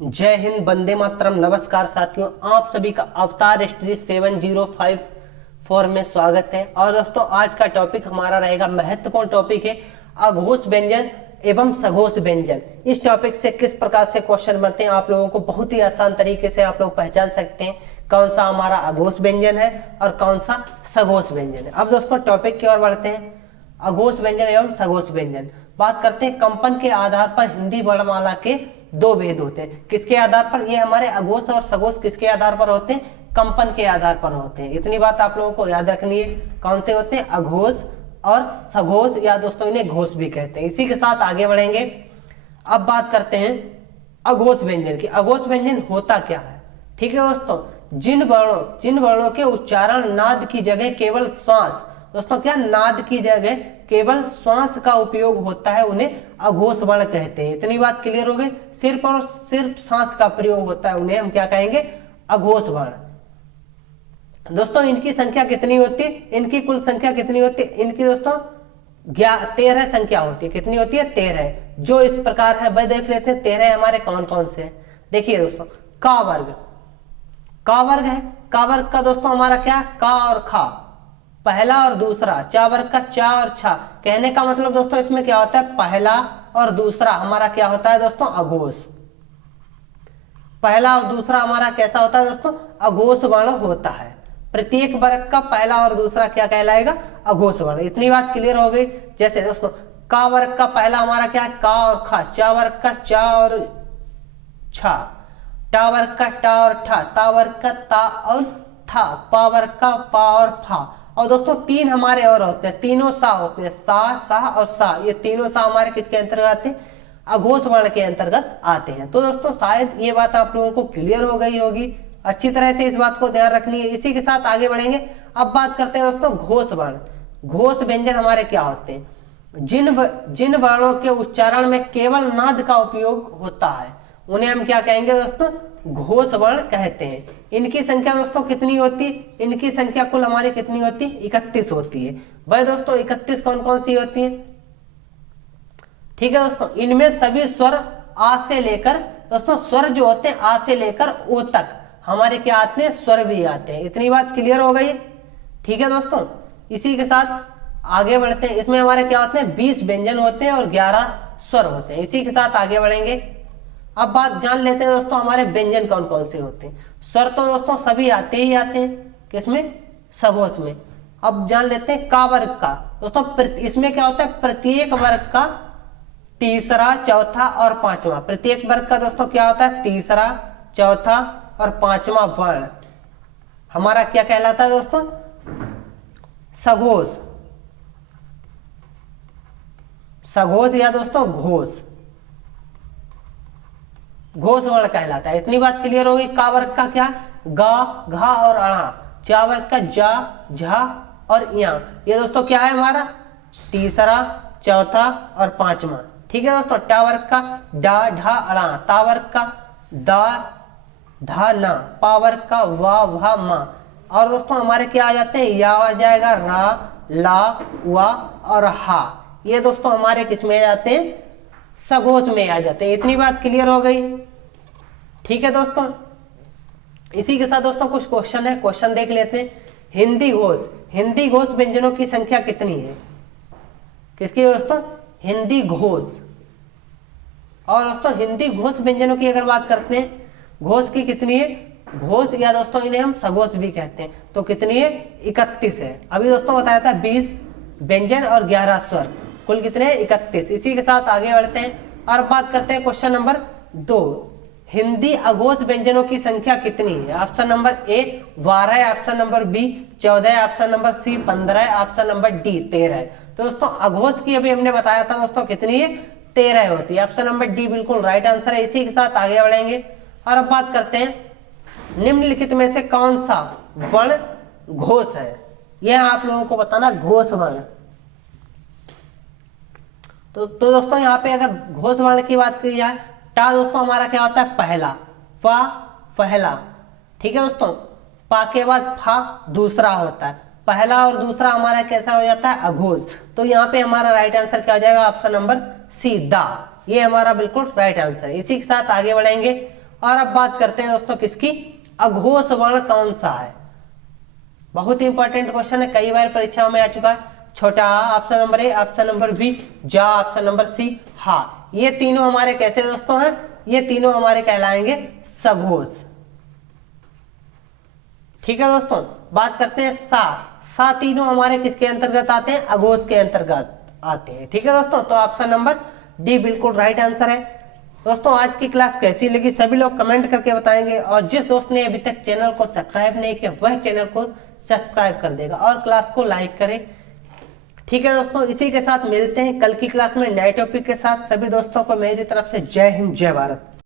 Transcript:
जय हिंद, वंदे मातरम। नमस्कार साथियों, आप सभी का अवतार हिस्ट्री 7054 में स्वागत है। और दोस्तों, आज का टॉपिक हमारा रहेगा, महत्वपूर्ण टॉपिक है, अघोष व्यंजन एवं सघोष व्यंजन। इस टॉपिक से किस प्रकार से क्वेश्चन बनते हैं आप लोगों को बहुत ही आसान तरीके से आप लोग पहचान सकते हैं कौन सा हमारा अघोष व्यंजन है और कौन सा सघोष व्यंजन है। अब दोस्तों टॉपिक की ओर बढ़ते हैं। अघोष व्यंजन एवं सघोष व्यंजन बात करते हैं। कंपन के आधार पर हिंदी वर्णमाला के दो भेद होते हैं। किसके आधार पर? ये हमारे अघोष और सघोष किसके आधार पर होते हैं? कंपन के आधार पर होते हैं। इतनी बात आप लोगों को याद रखनी है। कौन से होते हैं? अघोष और सघोष, या दोस्तों इन्हें घोष भी कहते हैं। इसी के साथ आगे बढ़ेंगे। अब बात करते हैं अघोष व्यंजन की। अघोष व्यंजन होता क्या है? ठीक है दोस्तों, जिन वर्णों के उच्चारण नाद की जगह केवल श्वास, दोस्तों क्या नाद की जगह केवल श्वास का उपयोग होता है, उन्हें अघोष वर्ण कहते हैं। इतनी बात क्लियर हो गई। सिर्फ और सिर्फ सांस का प्रयोग होता है, उन्हें हम क्या कहेंगे? अघोष वर्ण। दोस्तों इनकी संख्या कितनी होती है? इनकी कुल संख्या कितनी होती है? इनकी दोस्तों 13 संख्या होती है। कितनी होती है? 13, जो इस प्रकार है। भाई देख लेते हैं 13 हमारे कौन कौन से हैं। देखिए दोस्तों, का वर्ग है। का वर्ग का दोस्तों हमारा क्या? का और खा, पहला और दूसरा। चा वर्ग का चा और छा। कहने का मतलब दोस्तों इसमें क्या होता है? पहला और दूसरा हमारा क्या होता है दोस्तों? अघोष। पहला और दूसरा हमारा कैसा होता है दोस्तों? अघोष वर्ण होता है। प्रत्येक वर्ग का पहला और दूसरा क्या कहलाएगा? अघोष वर्ण। इतनी बात क्लियर हो गई। जैसे दोस्तों का वर्ग का पहला हमारा क्या है? का और खा। चा वर्ग का चा और छा। टा वर्ग का टा और ठा। ता वर्ग का ता और था। पा वर्ग का पा और फा। और दोस्तों तीन हमारे और होते हैं, तीनों सा होते हैं। सा, सा और सा, ये तीनों सा हमारे किसके अंतर्गत आते हैं? अघोष वर्ण के अंतर्गत आते हैं। तो दोस्तों शायद ये बात आप लोगों को क्लियर हो गई होगी। अच्छी तरह से इस बात को ध्यान रखनी है। इसी के साथ आगे बढ़ेंगे। अब बात करते हैं दोस्तों घोष वर्ण। घोष व्यंजन हमारे क्या होते हैं? जिन वर्णों के उच्चारण में केवल नाद का उपयोग होता है, उन्हें हम क्या कहेंगे दोस्तों? घोष वर्ण कहते हैं। इनकी संख्या दोस्तों कितनी होती है? इनकी संख्या कुल हमारी कितनी होती है? 31 होती है। भाई दोस्तों 31 कौन कौन सी होती है? ठीक है दोस्तों, इनमें सभी स्वर आ से लेकर, दोस्तों स्वर जो होते हैं आ से लेकर ओ तक हमारे क्या आते हैं? स्वर भी आते हैं। इतनी बात क्लियर हो गई। ठीक है दोस्तों, इसी के साथ आगे बढ़ते हैं। इसमें हमारे क्या होते हैं? 20 व्यंजन होते हैं और 11 स्वर होते हैं। इसी के साथ आगे बढ़ेंगे। अब बात जान लेते हैं दोस्तों हमारे व्यंजन कौन कौन से होते हैं। स्वर तो दोस्तों सभी आते ही आते हैं। किसमें? सघोष में। अब जान लेते हैं का वर्ग का। दोस्तों इसमें क्या होता है? प्रत्येक वर्ग का तीसरा, चौथा और पांचवा। प्रत्येक वर्ग का दोस्तों क्या होता है? तीसरा, चौथा और पांचवा वर्ण हमारा क्या कहलाता है दोस्तों? सघोष। सघोष या दोस्तों घोष, घोष वर्ण कहलाता है। इतनी बात क्लियर हो गई। का वर्ग का क्या? गा, घा और अणा। चा वर्ग का जा, झा और या। ये दोस्तों क्या है हमारा? तीसरा, चौथा और पांचवा। ठीक है दोस्तों, टा वर्ग का डा, ढा, अणा। ता वर्ग का दा, धा, ना। पा वर्ग का वा, भा, मा। और दोस्तों हमारे क्या आ जाते हैं? या आ जाएगा रा, ला, वा और हा। ये दोस्तों हमारे किस में आ जाते हैं? सघोष में आ जाते हैं। इतनी बात क्लियर हो गई। ठीक है दोस्तों, इसी के साथ दोस्तों कुछ क्वेश्चन है, क्वेश्चन देख लेते हैं। हिंदी घोष व्यंजनों की संख्या कितनी है? किसकी दोस्तों? हिंदी घोष। और दोस्तों हिंदी घोष व्यंजनों की अगर बात करते हैं, घोष की कितनी है? घोष या दोस्तों इन्हें हम सघोष भी कहते हैं। तो कितनी है? 31 है। अभी दोस्तों बताया था 20 व्यंजन और 11 स्वर, कुल कितने हैं? 31। इसी के साथ आगे बढ़ते हैं और बात करते हैं क्वेश्चन नंबर 2। हिंदी अघोष व्यंजनों की संख्या कितनी है? ऑप्शन नंबर ए 12 है, ऑप्शन नंबर बी 14 है, ऑप्शन नंबर सी 15 है, ऑप्शन नंबर डी 13 है। तो दोस्तों अघोष की अभी हमने बताया था दोस्तों कितनी है? 13 होती है। ऑप्शन नंबर डी बिल्कुल राइट आंसर है। इसी के साथ आगे बढ़ेंगे और अब बात करते हैं निम्नलिखित में से कौन सा वर्ण घोष है? यह आप लोगों को बताना, घोष वर्ण। तो दोस्तों यहाँ पे अगर घोष वर्ण की बात की जाए, टा दोस्तों हमारा क्या होता है? पहला। फा पहला। ठीक है दोस्तों, पा के बाद फा दूसरा होता है। पहला और दूसरा हमारा कैसा हो जाता है? अघोष। तो यहाँ पे हमारा राइट आंसर क्या हो जाएगा? ऑप्शन नंबर सी दा। ये हमारा बिल्कुल राइट आंसर है। इसी के साथ आगे बढ़ेंगे और अब बात करते हैं दोस्तों किसकी, अघोष वर्ण कौन सा है। बहुत ही इंपॉर्टेंट क्वेश्चन है, कई बार परीक्षाओं में आ चुका है। छोटा आ option number A, option number B जा, ऑप्शन नंबर सी हा। ये तीनों हमारे कैसे दोस्तों हैं, ये तीनों हमारे कहलाएंगे सघोष। ठीक है दोस्तों, बात करते हैं सा तीनों हमारे किसके अंतर्गत आते हैं, अघोष के अंतर्गत आते हैं। ठीक है दोस्तों, तो ऑप्शन नंबर डी बिल्कुल राइट आंसर है। दोस्तों आज की क्लास कैसी लगी सभी लोग कमेंट करके बताएंगे, और जिस दोस्त ने अभी तक चैनल को सब्सक्राइब नहीं किया वह चैनल को सब्सक्राइब कर देगा और क्लास को लाइक करें। ठीक है दोस्तों, इसी के साथ मिलते हैं कल की क्लास में नए टॉपिक के साथ। सभी दोस्तों को मेरी तरफ से जय हिंद जय भारत।